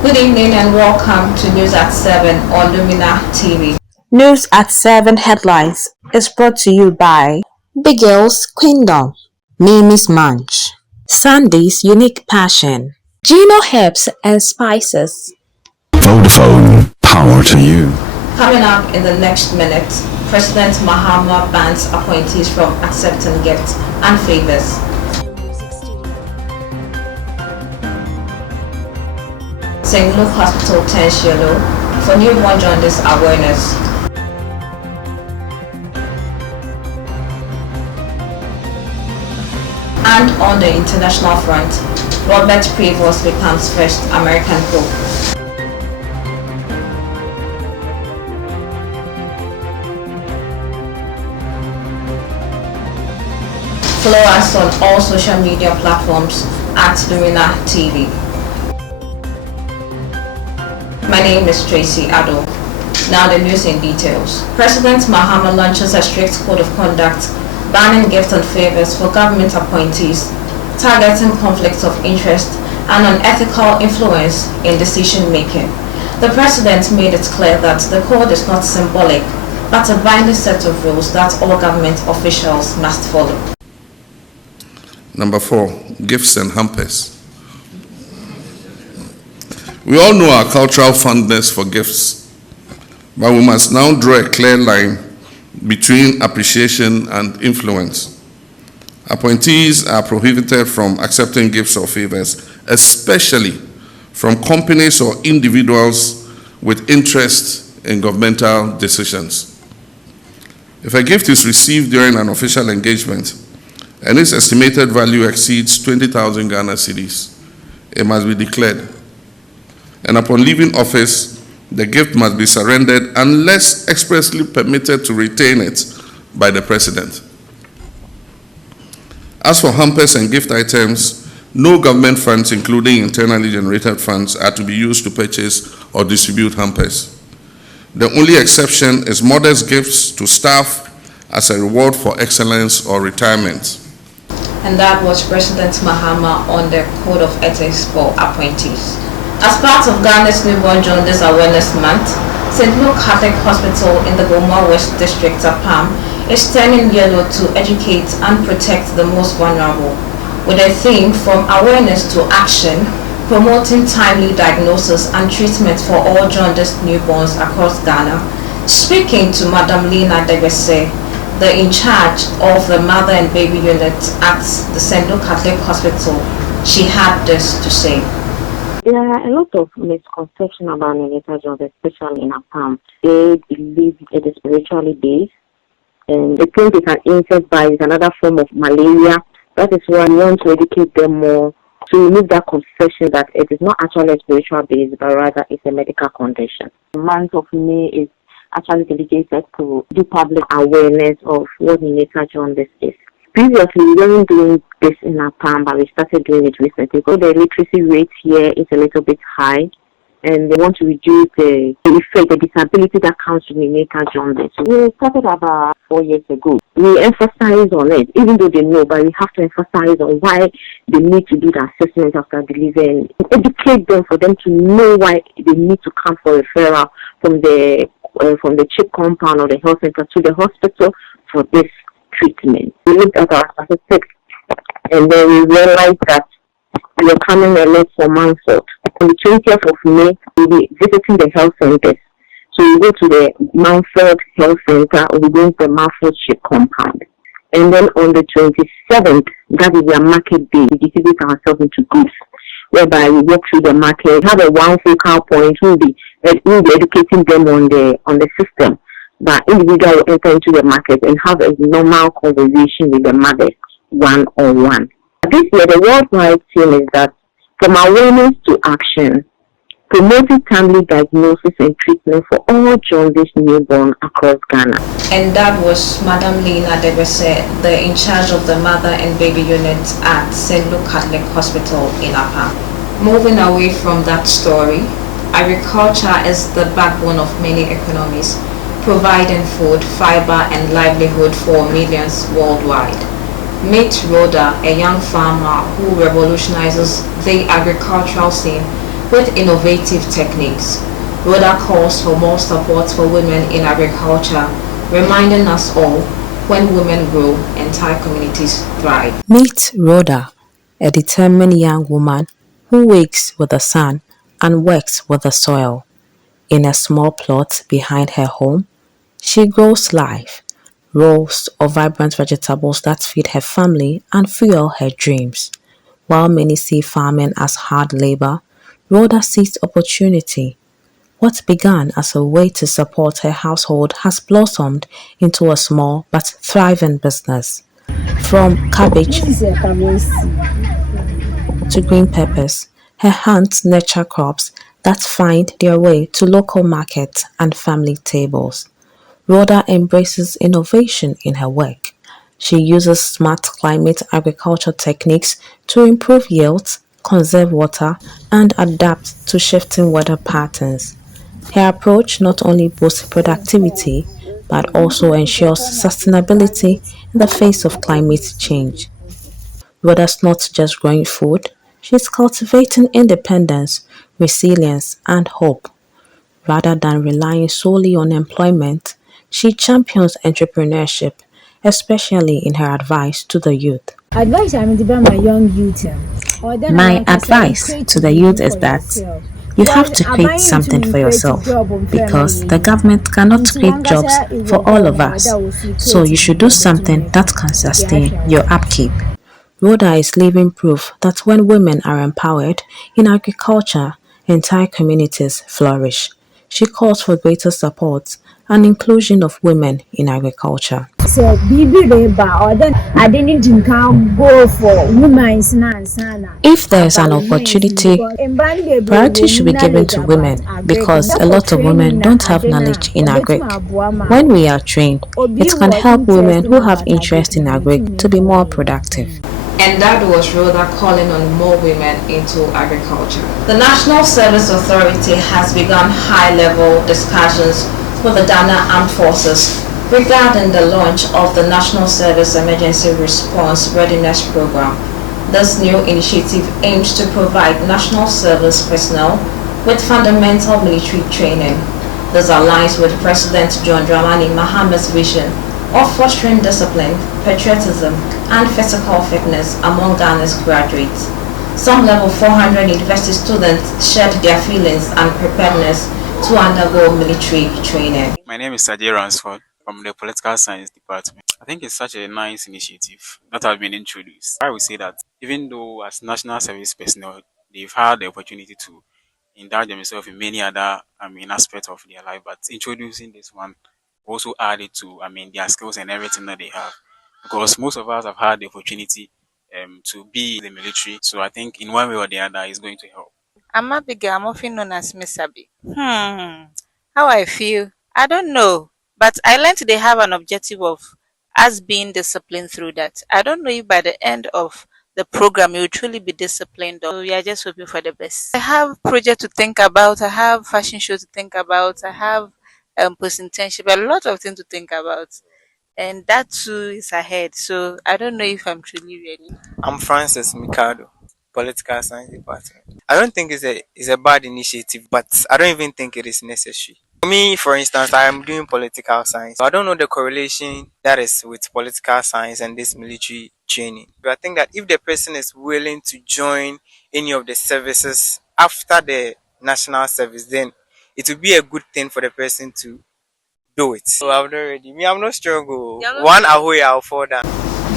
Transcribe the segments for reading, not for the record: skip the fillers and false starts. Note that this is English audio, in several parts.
Good evening and welcome to News at 7 on Lumina TV. News at 7 headlines is brought to you by Big Girl's Kingdom, Mimi's Munch, Sandy's Unique Passion, Gino Herbs and Spices. Vodafone, power to you. Coming up in the next minute, President Mahama bans appointees from accepting gifts and favors. St. Luke Hospital turns yellow for newborn jaundice awareness. And on the international front, Robert Prevost becomes first American Pope. Follow us on all social media platforms at Lumina TV. My name is Tracy, Addo. Now the news in details. President Mahama launches a strict code of conduct banning gifts and favors for government appointees, targeting conflicts of interest and unethical influence in decision making. The president made it clear that the code is not symbolic, but a binding set of rules that all government officials must follow. Number 4, gifts and hampers. We all know our cultural fondness for gifts, but we must now draw a clear line between appreciation and influence. Appointees are prohibited from accepting gifts or favors, especially from companies or individuals with interest in governmental decisions. If a gift is received during an official engagement and its estimated value exceeds 20,000 Ghana cedis, it must be declared. And upon leaving office, the gift must be surrendered unless expressly permitted to retain it by the president. As for hampers and gift items, no government funds, including internally generated funds, are to be used to purchase or distribute hampers. The only exception is modest gifts to staff as a reward for excellence or retirement. And that was President Mahama on the Code of Ethics for appointees. As part of Ghana's Newborn Jaundice Awareness Month, St. Luke Catholic Hospital in the Goma West District, Apam, is turning yellow to educate and protect the most vulnerable, with a theme from awareness to action, promoting timely diagnosis and treatment for all jaundice newborns across Ghana. Speaking to Madam Lina Degese, the in charge of the Mother and Baby Unit at the St. Luke Catholic Hospital, she had this to say. There are a lot of misconceptions about neonatal jaundice, especially in Apam. They believe it is spiritually based, and they think it's an insect bite, it's another form of malaria. That is why I want to educate them more to remove that conception that it is not actually a spiritual base, but rather it's a medical condition. The month of May is actually dedicated to do public awareness of what neonatal jaundice is. Previously, we weren't doing this in Apam, but we started doing it recently because the literacy rate here is a little bit high, and they want to reduce the effect, the disability that comes with neonatal jaundice. We started about 4 years ago. We emphasize on it, even though they know, but we have to emphasize on why they need to do the assessment after delivery and educate them for them to know why they need to come for referral from the CHIP compound or the health center to the hospital for this treatment. We looked at our statistics and then we realized that we were coming a lot for Mansfield. On the 20th of May, we'll be visiting the health centers. So we go to the Mansfield Health Center or we go to the Mansfield CHIP compound. And then on the 27th, that is their market day, we distribute ourselves into groups, whereby we walk through the market, have a one focal point, we'll be educating them on the system. But individual will enter into the market and have a normal conversation with the mothers one-on-one. This year, the worldwide theme is that from awareness to action, promoting timely diagnosis and treatment for all jaundice newborn across Ghana. And that was Madam Lina Degese, the in charge of the Mother and Baby Unit at St. Luke Catholic Hospital in Apam. Moving away from that story, agriculture is the backbone of many economies, providing food, fiber, and livelihood for millions worldwide. Meet Rhoda, a young farmer who revolutionizes the agricultural scene with innovative techniques. Rhoda calls for more support for women in agriculture, reminding us all when women grow, entire communities thrive. Meet Rhoda, a determined young woman who wakes with the sun and works with the soil. In a small plot behind her home, she grows life, rows of vibrant vegetables that feed her family and fuel her dreams. While many see farming as hard labor, Rhoda sees opportunity. What began as a way to support her household has blossomed into a small but thriving business. From cabbage to green peppers, her hands nurture crops that find their way to local markets and family tables. Rhoda embraces innovation in her work. She uses smart climate agriculture techniques to improve yields, conserve water, and adapt to shifting weather patterns. Her approach not only boosts productivity but also ensures sustainability in the face of climate change. Rhoda's not just growing food, she's cultivating independence, resilience, and hope. Rather than relying solely on employment, she champions entrepreneurship, especially in her advice to the youth. Advice I'm giving my young youth. My advice to the youth is that you have to create something for yourself because the government cannot create jobs for all of us. So you should do something that can sustain your upkeep. Rhoda is living proof that when women are empowered in agriculture, entire communities flourish. She calls for greater support and inclusion of women in agriculture. So BB Reba or then I didn't go for women's nansana. If there is an opportunity, priority should be given to women because a lot of women don't have knowledge in agric. When we are trained, it can help women who have interest in agric to be more productive. And that was Rhoda calling on more women into agriculture. The National Service Authority has begun high-level discussions with the Ghana Armed Forces regarding the launch of the National Service Emergency Response Readiness Program. This new initiative aims to provide national service personnel with fundamental military training. This aligns with President John Dramani Mahama's vision of fostering discipline, patriotism, and physical fitness among Ghana's graduates. Some level 400 university students shared their feelings and preparedness to undergo military training. My name is Sajid Ransford from the Political Science Department. I think it's such a nice initiative that has been introduced. I would say that even though as national service personnel, they've had the opportunity to indulge themselves in many other aspects of their life, but introducing this one also added to their skills and everything that they have, because most of us have had the opportunity to be in the military. So I think in one way or the other is going to help. I'm Abigail. I'm often known as Miss Abby. How I feel? I don't know. But I learned they have an objective of us being disciplined through that. I don't know if by the end of the program you will truly be disciplined. So we are just hoping for the best. I have project to think about. I have fashion show to think about. I have post-internship. A lot of things to think about. And that too is ahead. So I don't know if I'm truly ready. I'm Francis Mikado, Political Science Department. I don't think it's a bad initiative, but I don't even think it is necessary. For me, for instance, I am doing political science. So I don't know the correlation that is with political science and this military training. But I think that if the person is willing to join any of the services after the national service, then it will be a good thing for the person to do it. So I'm not ready. Me, I'm not struggle. One ahoy, I'll fall down.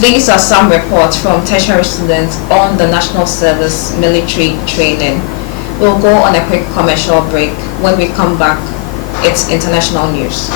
These are some reports from tertiary students on the National Service military training. We'll go on a quick commercial break. When we come back, it's international news.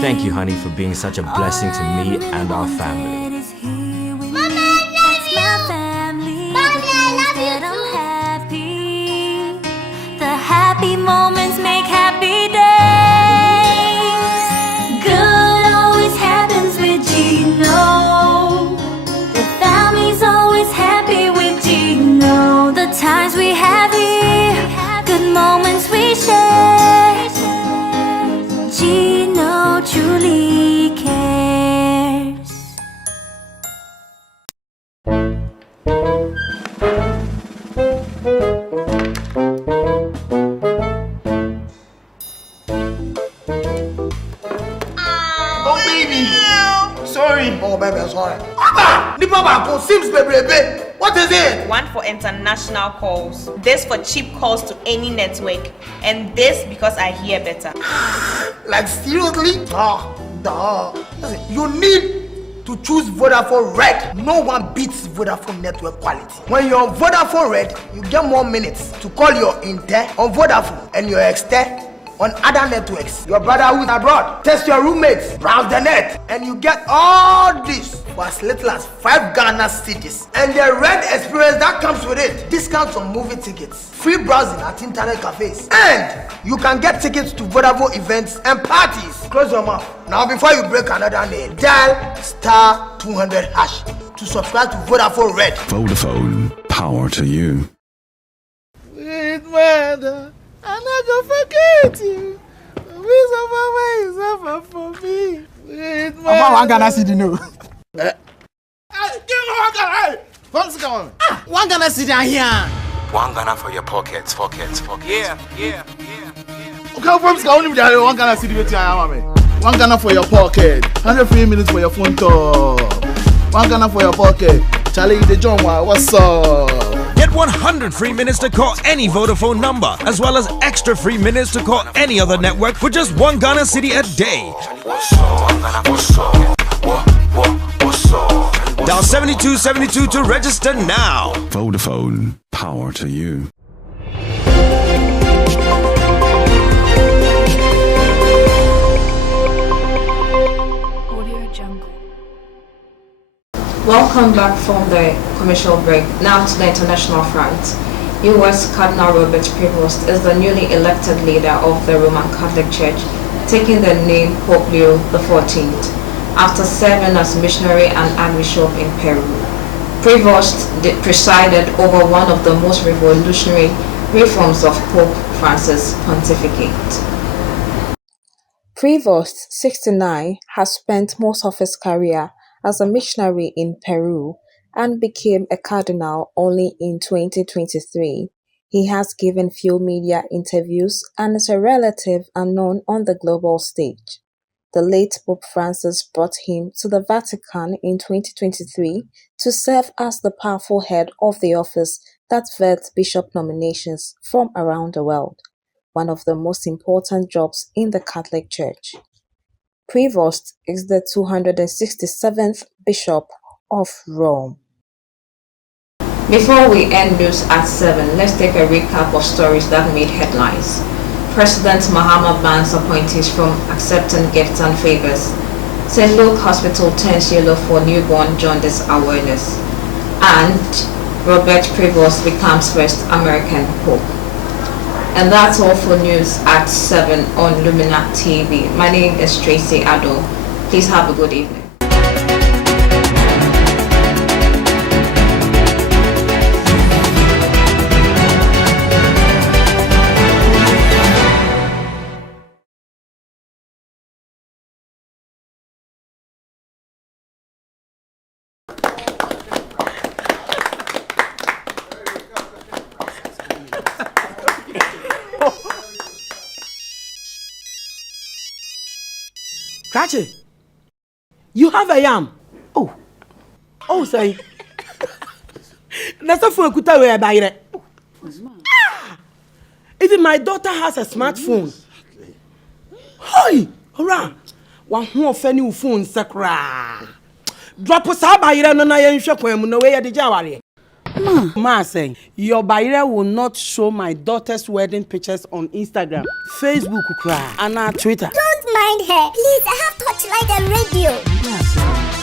Thank you, honey, for being such a blessing to me and our family. The happy moments make happy days. Oh baby. Sorry. Oh baby, I'm sorry. Nipa Sims baby. What is it? One for international calls, this for cheap calls to any network, and this because I hear better. Like seriously? Listen, you need to choose Vodafone Red. No one beats Vodafone network quality. When you're on Vodafone Red, you get more minutes to call your inter on Vodafone and your exter on other networks. Your brother who's abroad, test your roommates, browse the net, and you get all this for as little as 5 Ghana cedis. And the Red experience that comes with it, discounts on movie tickets, free browsing at internet cafes, and you can get tickets to Vodafone events and parties. Close your mouth. Now before you break another nail, dial *200# to subscribe to Vodafone Red. Vodafone, power to you. Sweet mother, I'm not gonna forget you. Always on my way, suffer for me. Sweet mother. I'm one Ghana city, no. Give me 1 Ghana. What's going on? 1 Ghana city here. 1 Ghana for your pockets. Yeah. Okay, from Scotland, we have 1 Ghana city with you. 1 Ghana for your pocket. 100 free minutes for your phone talk. 1 Ghana for your pocket. Charlie, the John, what's up? Get 100 free minutes to call any Vodafone number, as well as extra free minutes to call any other network for just 1 Ghana city a day. Dial 7272 to register now. Vodafone, power to you. Welcome back from the commercial break. Now to the international front. U.S. Cardinal Robert Prevost is the newly elected leader of the Roman Catholic Church, taking the name Pope Leo XIV, after serving as missionary and archbishop in Peru. Prevost presided over one of the most revolutionary reforms of Pope Francis' pontificate. Prevost, 69, has spent most of his career as a missionary in Peru and became a cardinal only in 2023. He has given few media interviews and is a relative unknown on the global stage. The late Pope Francis brought him to the Vatican in 2023 to serve as the powerful head of the office that vets bishop nominations from around the world, one of the most important jobs in the Catholic Church. Prevost is the 267th Bishop of Rome. Before we end news at 7, let's take a recap of stories that made headlines. President Mahama bans appointees from accepting gifts and favors. St. Luke Hospital turns yellow for newborn jaundice awareness. And Robert Prevost becomes first American Pope. And that's all for news at 7 on Lumina TV. My name is Tracy Addo. Please have a good evening. Kachi, you have a yam. Oh, say. That's a phone kuta we buy it. Even my daughter has a smartphone. Hi, hurrah! One who offend you phone sakra. Drop us up by it na yen shop when no way the jawari. Ma saying your buyer will not show my daughter's wedding pictures on Instagram, Facebook, and Twitter. Don't mind her. Please, I have Torchlight and radio.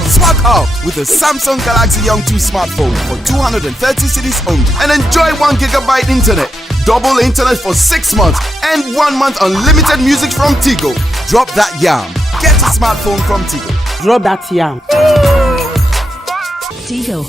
Swag up with the Samsung Galaxy Young 2 smartphone for 230 cities only and enjoy 1 GB internet, double internet for 6 months, and 1 month unlimited music from Tigo. Drop that yam. Get a smartphone from Tigo. Drop that yam. Tigo.